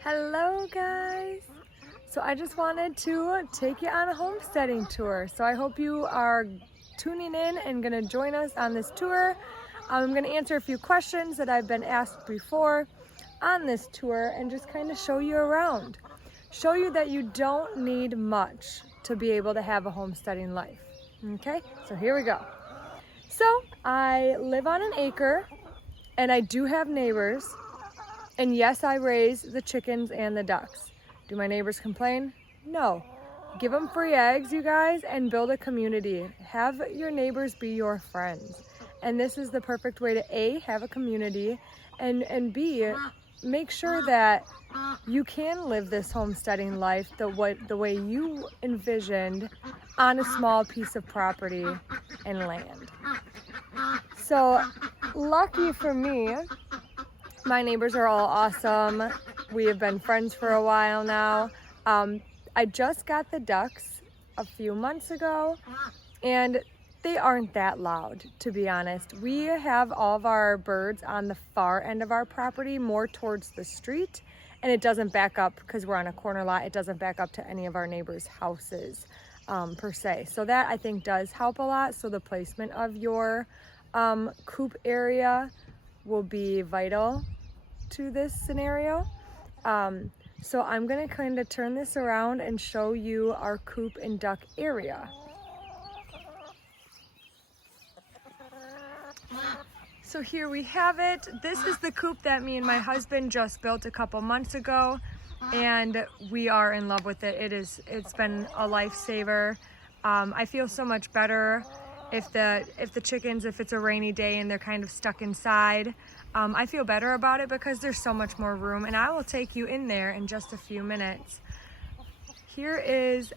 Hello guys! So I just wanted to take you on a homesteading tour. So I hope you are tuning in and gonna join us on this tour. I'm gonna answer a few questions that I've been asked before on this tour and just kind of show you around. Show you that you don't need much to be able to have a homesteading life. Okay, so here we go. So I live on an acre and I do have neighbors. And yes, I raise the chickens and the ducks. Do my neighbors complain? No. Give them free eggs, you guys, and build a community. Have your neighbors be your friends. And this is the perfect way to A, have a community, and B, make sure that you can live this homesteading life the way you envisioned on a small piece of property and land. So lucky for me, my neighbors are all awesome. We have been friends for a while now. I just got the ducks a few months ago and they aren't that loud, to be honest. We have all of our birds on the far end of our property, more towards the street, and it doesn't back up because we're on a corner lot. It doesn't back up to any of our neighbors' houses per se. So that I think does help a lot. So the placement of your coop area will be vital to this scenario. So I'm gonna kind of turn this around and show you our coop and duck area. So here we have it. This is the coop that me and my husband just built a couple months ago, and we are in love with it. It's been a lifesaver. I feel so much better if the chickens, if it's a rainy day and they're kind of stuck inside. I feel better about it because there's so much more room, and I will take you in there in just a few minutes. Here is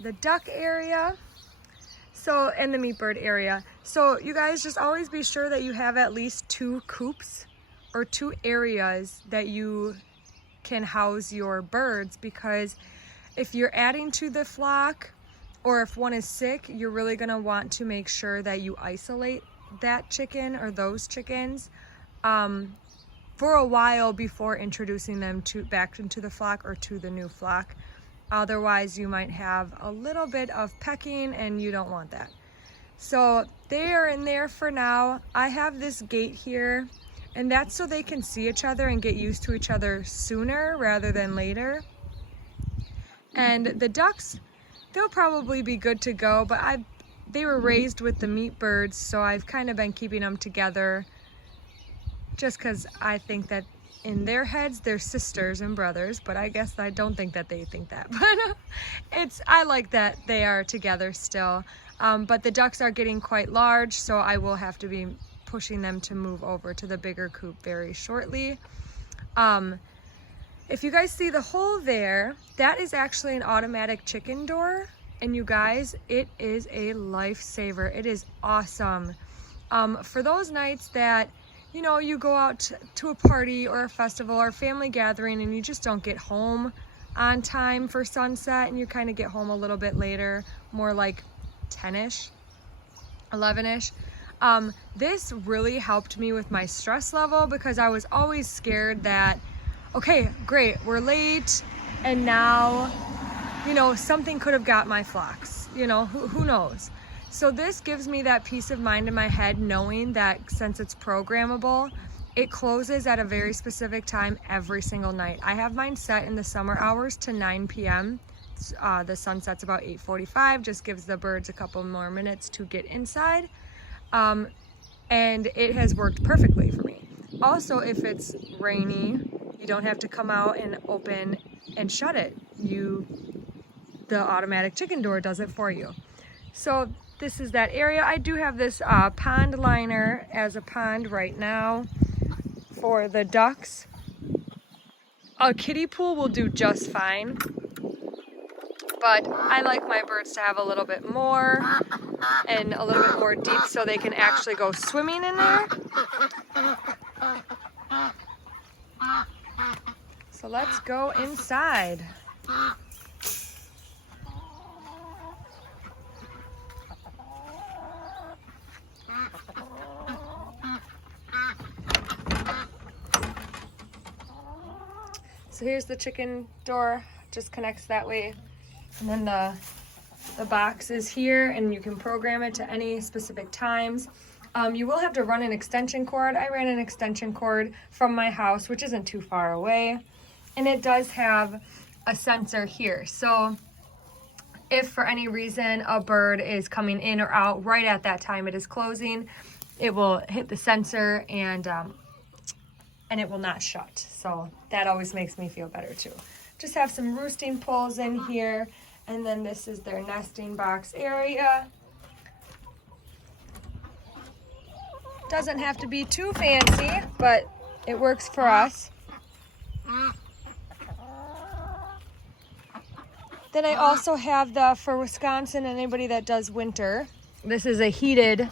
the duck area, and the meat bird area. So you guys just always be sure that you have at least 2 coops or 2 areas that you can house your birds, because if you're adding to the flock or if one is sick, you're really gonna want to make sure that you isolate that chicken or those chickens for a while before introducing them back into the flock or to the new flock. Otherwise, you might have a little bit of pecking and you don't want that. So they are in there for now. I have this gate here, and that's so they can see each other and get used to each other sooner rather than later. And the ducks, they'll probably be good to go, but they were raised with the meat birds, so I've kind of been keeping them together just because I think that in their heads they're sisters and brothers, but I guess I don't think that they think that. But I like that they are together still. But the ducks are getting quite large, so I will have to be pushing them to move over to the bigger coop very shortly. If you guys see the hole there, that is actually an automatic chicken door. And you guys, it is a lifesaver. It is awesome. For those nights that, you know, you go out to a party or a festival or family gathering and you just don't get home on time for sunset, and you kind of get home a little bit later, more like 10-ish, 11-ish. This really helped me with my stress level, because I was always scared that, okay, great, we're late, and now, you know, something could have got my flocks, you know, who knows? So this gives me that peace of mind in my head, knowing that since it's programmable, it closes at a very specific time every single night. I have mine set in the summer hours to 9 p.m. The sun sets about 8:45, just gives the birds a couple more minutes to get inside. And it has worked perfectly for me. Also, if it's rainy, you don't have to come out and open and shut it. The automatic chicken door does it for you. So this is that area. I do have this pond liner as a pond right now for the ducks. A kiddie pool will do just fine, but I like my birds to have a little bit more and a little bit more deep so they can actually go swimming in there. So let's go inside. So here's the chicken door, just connects that way. And then the box is here, and you can program it to any specific times. You will have to run an extension cord. I ran an extension cord from my house, which isn't too far away. And it does have a sensor here. So if for any reason a bird is coming in or out right at that time it is closing, it will hit the sensor and it will not shut. So that always makes me feel better too. Just have some roosting poles in here, and then this is their nesting box area. Doesn't have to be too fancy, but it works for us. Then I also have for Wisconsin, anybody that does winter, this is a heated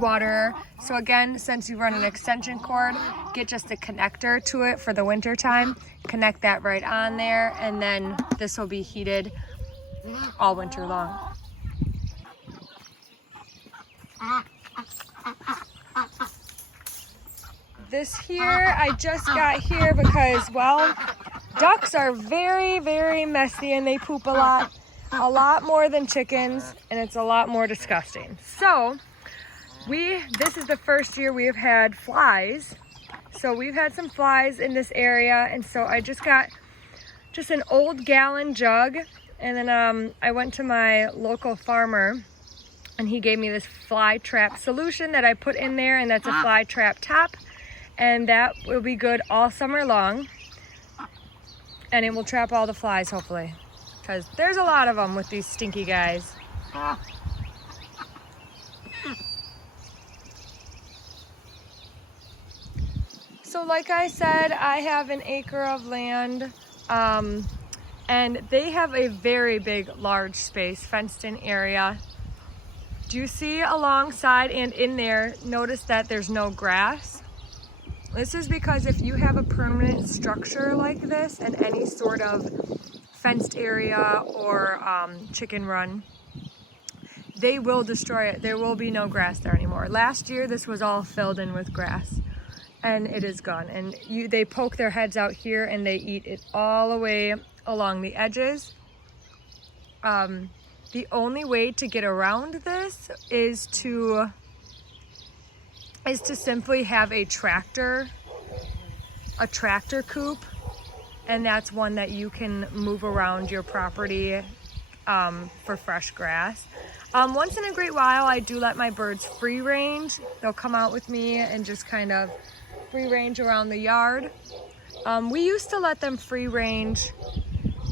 water. So again, since you run an extension cord, get just a connector to it for the winter time, connect that right on there, and then this will be heated all winter long. This here, I just got here because, well, ducks are very, very messy and they poop a lot more than chickens, and it's a lot more disgusting. So this is the first year we have had flies. So we've had some flies in this area, and so I just got an old gallon jug, and then I went to my local farmer and he gave me this fly trap solution that I put in there, and that's a fly trap top, and that will be good all summer long, and it will trap all the flies hopefully, because there's a lot of them with these stinky guys. So like I said, I have an acre of land, and they have a very big, large space, fenced in area. Do you see alongside and in there, notice that there's no grass? This is because if you have a permanent structure like this and any sort of fenced area or chicken run, they will destroy it. There will be no grass there anymore. Last year, this was all filled in with grass, and it is gone. And they poke their heads out here and they eat it all the way along the edges. The only way to get around this is to simply have a tractor coop, and that's one that you can move around your property for fresh grass. Once in a great while, I do let my birds free range. They'll come out with me and just kind of free range around the yard. We used to let them free range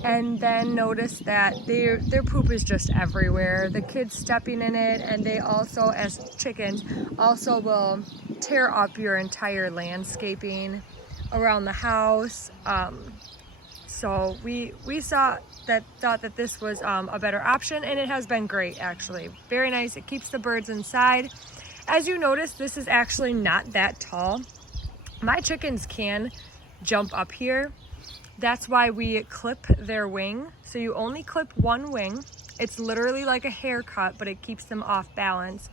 and then notice that their poop is just everywhere. The kids stepping in it, and they also, as chickens, also will tear up your entire landscaping around the house. So we thought that this was a better option, and it has been great actually. Very nice. It keeps the birds inside. As you notice, this is actually not that tall. My chickens can jump up here. That's why we clip their wing. So you only clip one wing. It's literally like a haircut, but it keeps them off balance.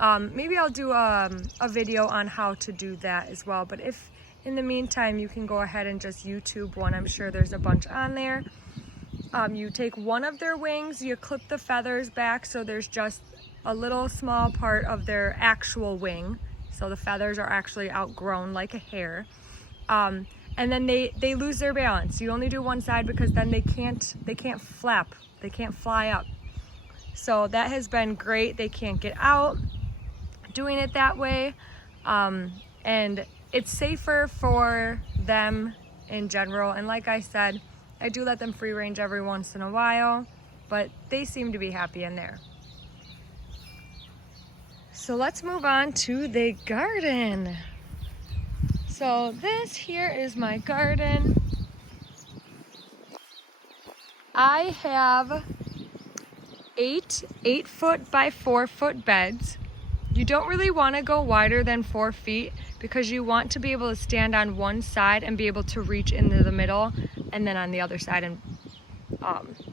Maybe I'll do a video on how to do that as well. But if in the meantime, you can go ahead and just YouTube one. I'm sure there's a bunch on there. You take one of their wings, you clip the feathers back so there's just a little small part of their actual wing. So the feathers are actually outgrown like a hair. And then they lose their balance. You only do one side because then they can't flap. They can't fly up. So that has been great. They can't get out doing it that way. And it's safer for them in general. And like I said, I do let them free range every once in a while, but they seem to be happy in there. So let's move on to the garden. So this here is my garden. I have 8 foot by 4 foot beds. You don't really want to go wider than 4 feet because you want to be able to stand on one side and be able to reach into the middle, and then on the other side and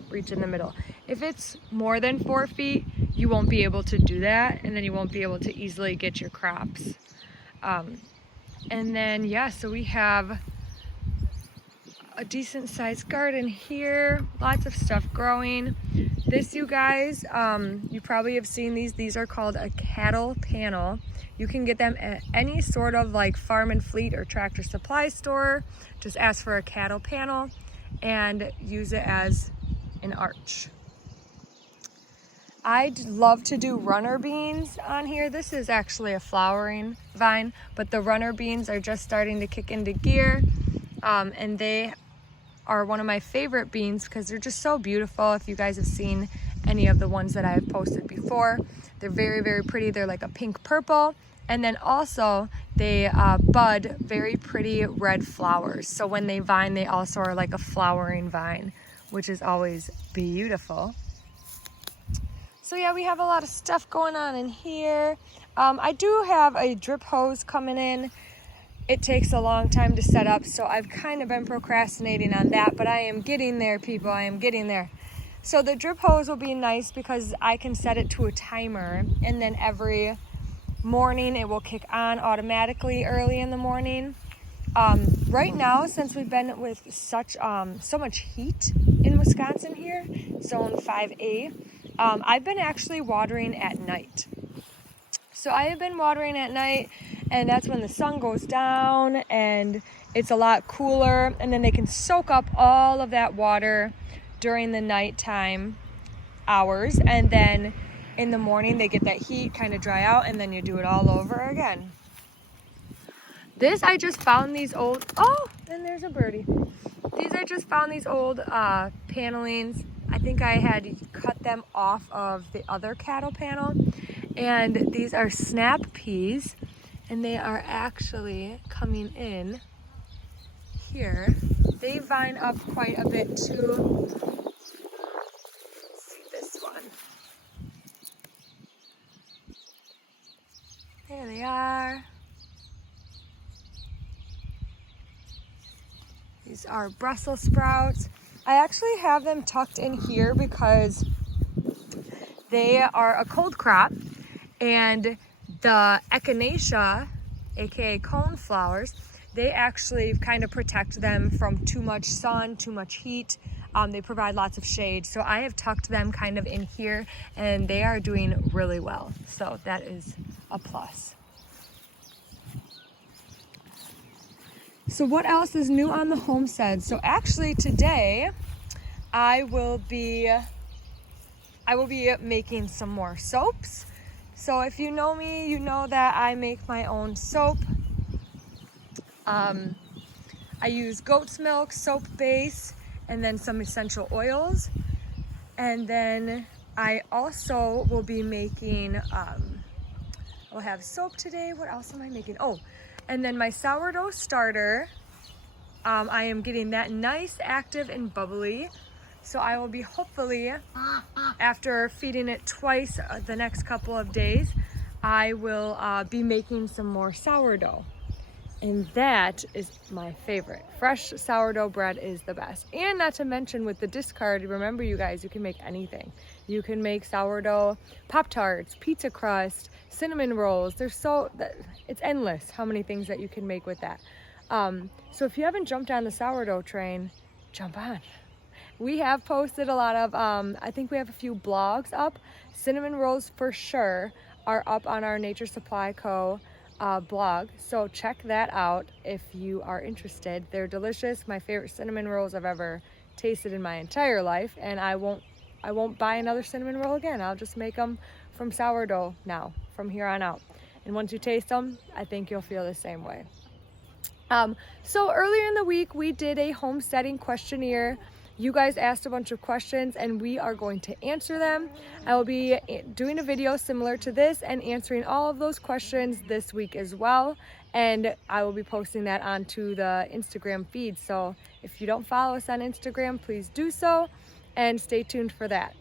reach in the middle. If it's more than 4 feet, you won't be able to do that, and then you won't be able to easily get your crops. And then, yeah, so we have a decent sized garden here. Lots of stuff growing. This, you guys, you probably have seen these. These are called a cattle panel. You can get them at any sort of like farm and fleet or tractor supply store. Just ask for a cattle panel and use it as an arch. I'd love to do runner beans on here. This is actually a flowering vine, but the runner beans are just starting to kick into gear. And they are one of my favorite beans because they're just so beautiful. If you guys have seen any of the ones that I have posted before, they're very, very pretty. They're like a pink purple. And then also they bud very pretty red flowers. So when they vine, they also are like a flowering vine, which is always beautiful. So yeah, we have a lot of stuff going on in here. I do have a drip hose coming in. It takes a long time to set up, so I've kind of been procrastinating on that, but I am getting there, people. I am getting there. So the drip hose will be nice because I can set it to a timer, and then every morning it will kick on automatically early in the morning. Right now, since we've been with so much heat in Wisconsin here, zone 5A, I've been actually watering at night. So I have been watering at night, and that's when the sun goes down and it's a lot cooler, and then they can soak up all of that water during the nighttime hours, and then in the morning they get that heat kind of dry out, and then you do it all over again. This, I just found these old, oh, and there's a birdie. I just found these old panelings. I think I had cut them off of the other cattle panel, and these are snap peas, and they are actually coming in here. They vine up quite a bit too. Let's see this one. There they are. These are Brussels sprouts. I actually have them tucked in here because they are a cold crop, and the echinacea, aka cone flowers, they actually kind of protect them from too much sun, too much heat. They provide lots of shade. So I have tucked them kind of in here, and they are doing really well. So that is a plus. So what else is new on the homestead? So actually today I will be making some more soaps. So if you know me, you know that I make my own soap. I use goat's milk, soap base, and then some essential oils. And then I also will be making, I'll have soap today. What else am I making? Oh, and then my sourdough starter, I am getting that nice, active, and bubbly. So I will be hopefully, after feeding it twice the next couple of days, I will be making some more sourdough. And that is my favorite. Fresh sourdough bread is the best. And not to mention with the discard, remember you guys, you can make anything. You can make sourdough Pop-Tarts, pizza crust, cinnamon rolls. It's endless how many things that you can make with that. So if you haven't jumped on the sourdough train, jump on. We have posted a lot of, I think we have a few blogs up. Cinnamon rolls for sure are up on our Nature Supply Co. Blog, so check that out if you are interested. They're delicious, my favorite cinnamon rolls I've ever tasted in my entire life, and I won't buy another cinnamon roll again. I'll just make them from sourdough now, from here on out. And once you taste them, I think you'll feel the same way. So earlier in the week, we did a homesteading questionnaire. You guys asked a bunch of questions, and we are going to answer them. I will be doing a video similar to this and answering all of those questions this week as well. And I will be posting that onto the Instagram feed. So if you don't follow us on Instagram, please do so and stay tuned for that.